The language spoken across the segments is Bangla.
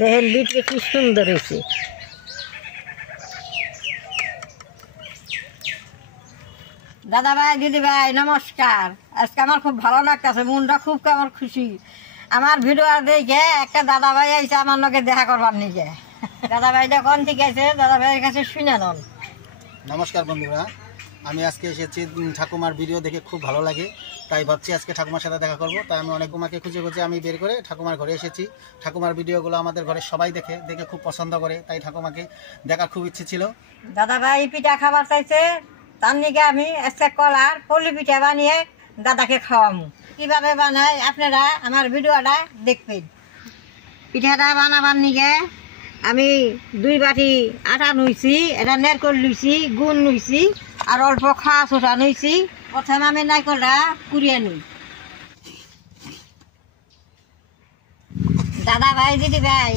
দেখেন বিটটা কি সুন্দর হয়েছে। দাদা ভাই দিদি ভাই নমস্কার। আজকে আমার খুব ভালো লাগতেছে, মনটা খুব আমার খুশি। আমার ভিডিও দেখে একটা দাদা ভাই আইসে আমার লগে দেখা করবার নিকে। দাদা ভাইটা কোন থেকে আছে দাদা ভাইয়ের কাছে শুনে নন। নমস্কার বন্ধুরা, আমি আজকে এসেছি ঠাকুমার ভিডিও দেখে খুব ভালো লাগে, তাই ভাবছি আজকে ঠাকুমার সাথে দেখা করব। তাই আমি অনেক কুমাকে খুঁজে খুঁজে আমি বের করে ঠাকুমার ঘরে এসেছি। ঠাকুমার ভিডিওগুলো আমাদের ঘরে সবাই দেখে খুব পছন্দ করে, তাই ঠাকুমাকে দেখার খুব ইচ্ছে ছিল। দাদা ভাই পিঠা খাবার চাইছে, তার নিকে আমি একটা কলার পলি পিঠা বানিয়ে দাদাকে খাওয়াবো। কিভাবে বানায় আপনারা আমার ভিডিওটা দেখবেন। পিঠাটা বানাবার নিকে আমি 2 বাটি আটা নুইছি, এটা নারকেল লুইছি, গুড় নুইছি আর অল্প খাওয়া ছোটা নুইছি। প্রথমে আমি নারকেলটা কুড়িয়ে নিই। দাদা ভাই দিদি ভাই,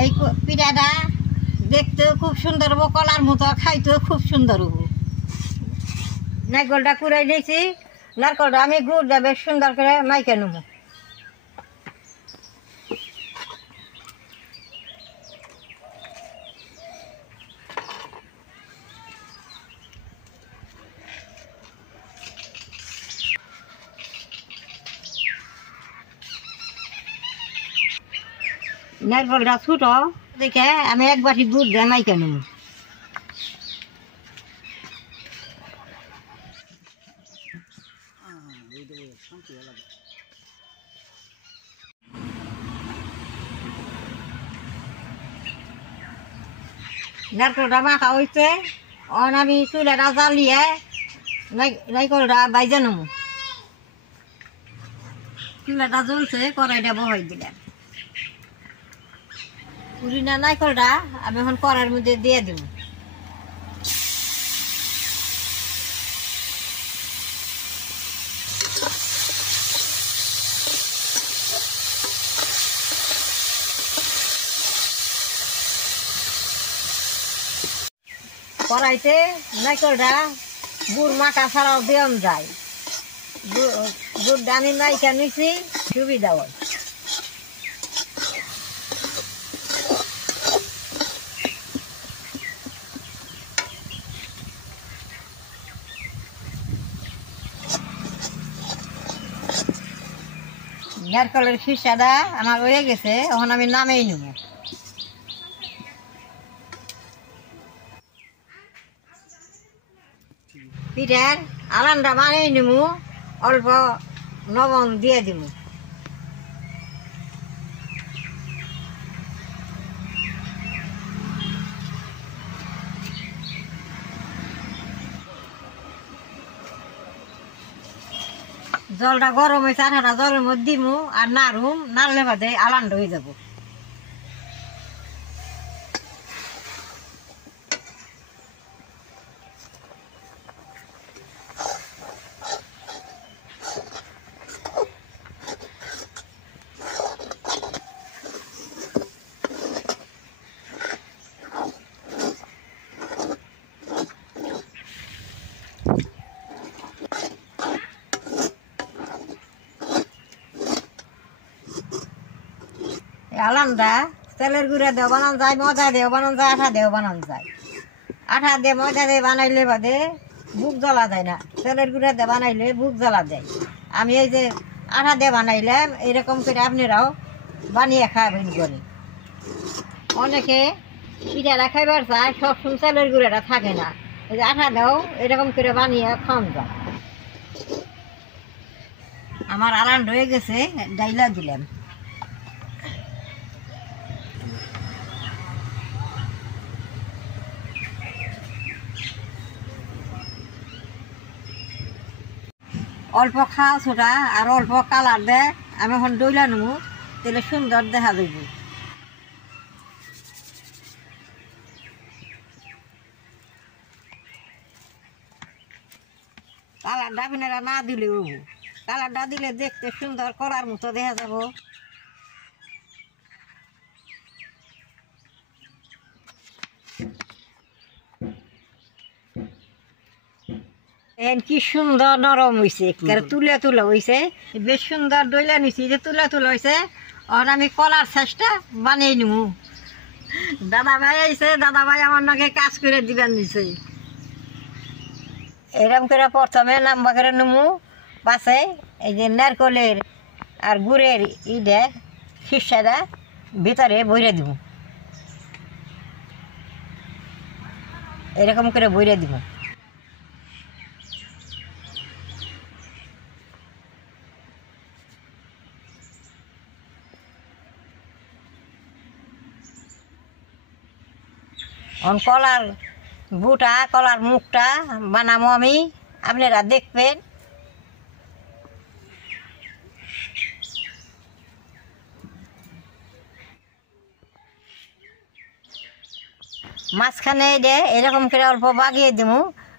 এই পিঠাটা দেখতেও খুব সুন্দর হবো, কলার মতো খাইতেও খুব সুন্দর হবো। নারকেলটা কুড়াই দিয়েছি, নারকেলটা আমি গুড় দিয়ে বেশ সুন্দর করে মাইকে নেবো। নারকেলটা ছোটো দেখে আমি 1 বাটি গুড় দিয়ে মাইকে নেবো। নারকেলটা মাখা হয়েছে, আমি চুলাটা জ্বালিয়ে নারকেলটা বাইজে নেবো। চুলাটা জ্বলছে, কড়াইটা বহাই দিলাম। পুরিনা নারকেলটা আমি এখন কড়াইয়ের মধ্যে দিয়ে দেব। কড়াইতে নারকেলটা গুড় মাখা ছাড়াও দেওয়া যায়। গুড় ডানি নাইকা নিছি সুবিধা হয়। নারকেলের খিসাটা আমার হয়ে গেছে, এখন আমি নামেই নেব। পিঠার আলানটা বানিয়ে নেব, অল্প লবণ দিয়ে দিব। জলটা গরম হয়েছে, আঠাটা জলের মধ্যে দিব আর নাড়ুম, নাড়লে বাদে আলানটা হয়ে যাব। আলানটা তেলের গুঁড়া দেওয়া বানানো যায়, ময়দা দেওয়া বানানো যায়, আঠা দেওয়া বানানো যায়। আঠা দিয়ে ময়দা দিয়ে বানাইলে বাদে বুক জ্বলা যায় না, তেলের গুঁড়া দিয়ে বানাইলে বুক জ্বলা যায়। আমি এই যে আঠা দিয়ে বানাইলাম, এরকম করে আপনারাও বানিয়ে খাবেন করে। অনেকে পিঠাটা খাইবার চায়, সবসময় তেলের গুঁড়াটা থাকে না, এই যে আঠা দাও এরকম করে বানিয়ে খাওয়ান যায়। আমার আলান রয়ে গেছে, ডাইলা দিলাম। অল্প খাওয়া ছোটা আর অল্প কালার দেয়, আমি এখন ডইলা নেবো, তাহলে সুন্দর দেখা যাবে। কালারটা আপনারা না দিলেও কালারটা দিলে দেখতে সুন্দর করার মতো দেখা যাব। কি সুন্দর নরম হয়েছে, তুলা তুলা হয়েছে, বেশ সুন্দর ডইলা নিছি যে তুলা তুলা হয়েছে। আর আমি কলার চেষ্টা বানিয়ে নিব। দাদা ভাই আইছে, দাদা ভাই আমার নাকি কাজ করে দিবেন দিছে। এরকম করে প্রথমে নাম্বা করে নেবো পাশে এই যে নারকলের আর গুড়ের ইডে শীর্ষাটা ভিতরে বইরে দিব, এরকম করে বইরে দিব। কলার বুটা কলার মুখটা বানাবো আমি, আপনারা দেখবেন। মাঝখানে দিয়ে এরকম করে অল্প বাগিয়ে দিব,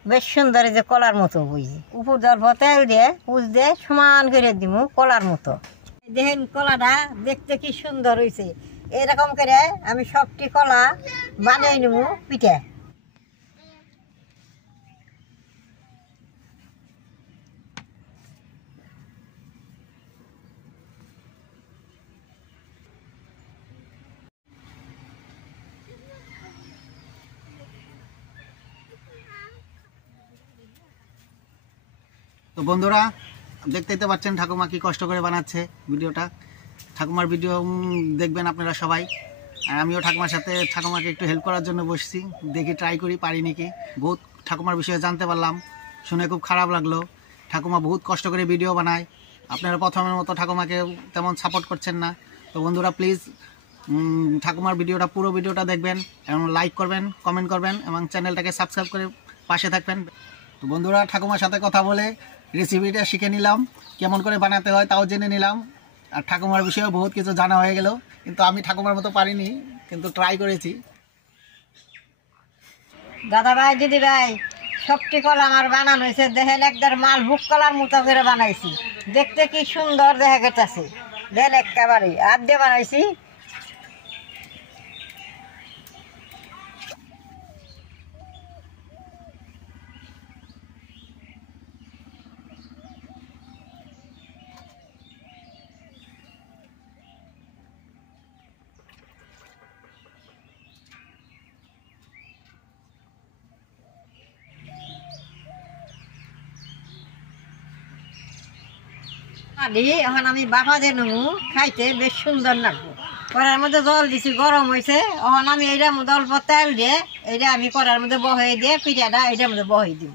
বেশ সুন্দর যে কলার মতো বুঝি। উপর অল্প তেল দিয়ে পুষ দিয়ে সমান করে দিব কলার মতো। দেখেন কলাটা দেখতে কি সুন্দর হয়েছে। এরকম করে আমি সবটি কলা বানিয়ে নেব পিঠে। তো বন্ধুরা দেখতেই তো পাচ্ছেন ঠাকুমা কি কষ্ট করে বানাচ্ছে ভিডিওটা। ঠাকুমার ভিডিও দেখবেন আপনারা সবাই। আর আমিও ঠাকুমার সাথে ঠাকুমাকে একটু হেল্প করার জন্য বসছি, দেখি ট্রাই করি পারি নাকি। বহুত ঠাকুমার বিষয়ে জানতে পারলাম, শুনে খুব খারাপ লাগলো। ঠাকুমা বহুত কষ্ট করে ভিডিও বানায়, আপনারা প্রথমের মতো ঠাকুমাকে তেমন সাপোর্ট করছেন না। তো বন্ধুরা প্লিজ ঠাকুমার ভিডিওটা পুরো ভিডিওটা দেখবেন এবং লাইক করবেন, কমেন্ট করবেন এবং চ্যানেলটাকে সাবস্ক্রাইব করে পাশে থাকবেন। তো বন্ধুরা ঠাকুমার সাথে কথা বলে রেসিপিটা শিখে নিলাম, কেমন করে বানাতে হয় তাও জেনে নিলাম। আর ঠাকুমার বিষয়েও বহুত কিছু জানা হয়ে গেল, কিন্তু আমি ঠাকুমার মতো পারিনি, কিন্তু ট্রাই করেছি। দাদা ভাই দিদি ভাই সবটি কলা আমার বানানো হয়েছে। দেখেন একদম মালভোগ কলার মতো করে বানাইছি, দেখতে কি সুন্দর দেখা গেছে। দেখেন একেবারে হাত দিয়ে বানাইছি। এখন আমি বাফা দিয়ে নেবো, খাইতে বেশ সুন্দর লাগবে। কড়ার মধ্যে জল দিছি, গরম হয়েছে। এখন আমি এইটার মধ্যে অল্প তেল দিয়ে এইটা আমি কড়ার মধ্যে বহাই দিয়ে পিঠাটা এইটার মধ্যে বহাই দিব।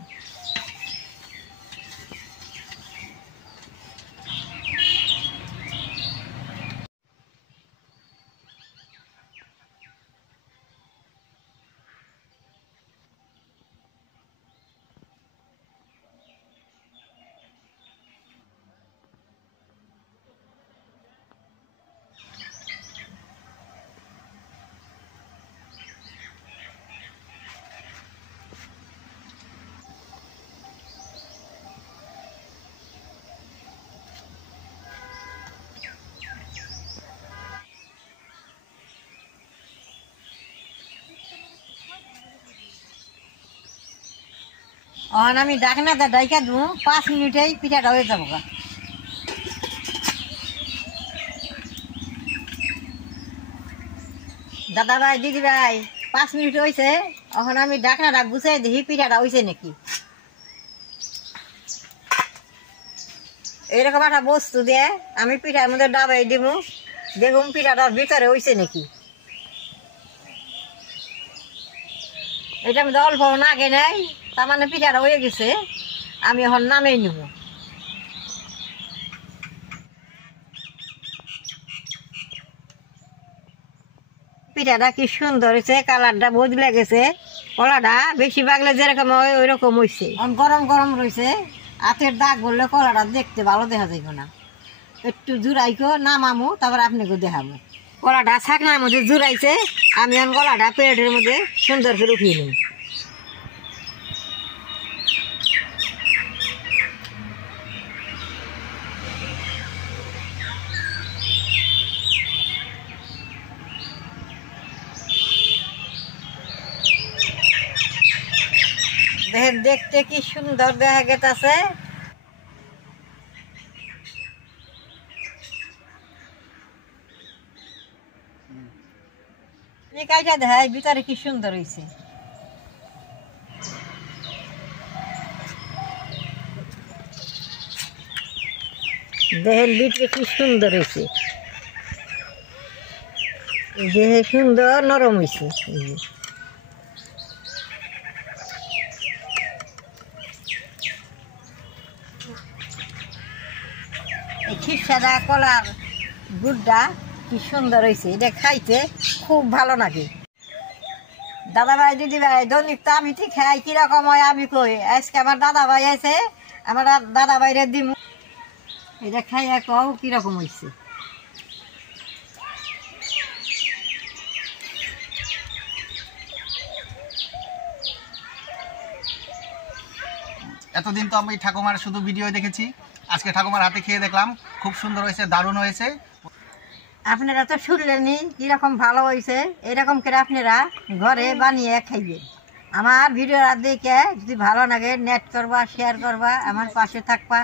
এখন আমি ডাকনাতে ডাইকা দেবো, 5 মিনিটেই পিঠাটা হয়ে যাবো। দাদা ভাই দিদি ভাই 5 মিনিট হয়েছে। এখন আমি ডাকনাটা গুছাই দেখি পিঠাটা হয়েছে নাকি। এইরকম একটা বস্তু দিয়ে আমি পিঠার মধ্যে ডাবাই দিব, দেখুন পিঠাটার ভিতরে হয়েছে নাকি। এটার মধ্যে অল্প নাগে নাই, তার মানে পিঠাটা হয়ে গেছে। আমি এখন নামেই নিব। পিঠাটা কি সুন্দর হয়েছে, কালারটা বদলে গেছে। কলাটা বেশি পাকলে যেরকম হয় ওই রকম হয়েছে। গরম গরম রয়েছে, হাতের দাগ বললে কলাটা দেখতে ভালো দেখা যাইব না। একটু জুড়াইকো নামামো, তারপর আপনাকে দেখাবো। কলাটা ছাকনার মধ্যে জুড়াইছে, আমি এখন কলাটা প্লেটের মধ্যে সুন্দর করে উঠিয়ে নিই। দেখেন দেখতে কি সুন্দর দেখা গেছে। এই কাইটা দেখাই ভিতরে কি সুন্দর হয়েছে। দেখেন ভিতরে কি সুন্দর হয়েছে, যে সুন্দর নরম হয়েছে। এই খিরসাদা কলার গুড়টা কি সুন্দর হয়েছে, এটা খাইতে খুব ভালো লাগে। দাদা ভাই দিদি ভাই দৈনিক তো আমি ঠিক খাই, কিরকম হয় আমি কই। আজকে আমার দাদা ভাই আছে, আমার দাদা ভাইরে দিম, এটা খাইয়া কও কিরকম হয়েছে। এতদিন তো আমি ঠাকুমার শুধু ভিডিও দেখেছি, আজকে ঠাকুমার হাতে খেয়ে দেখলাম খুব সুন্দর হয়েছে, দারুণ হয়েছে। আপনারা তো শুনলেনি কিরকম ভালো হয়েছে, এরকম করে আপনারা ঘরে বানিয়ে খাইবেন। আমার ভিডিও দেখে যদি ভালো লাগে নেট করবা, শেয়ার করবা, আমার পাশে থাকবা।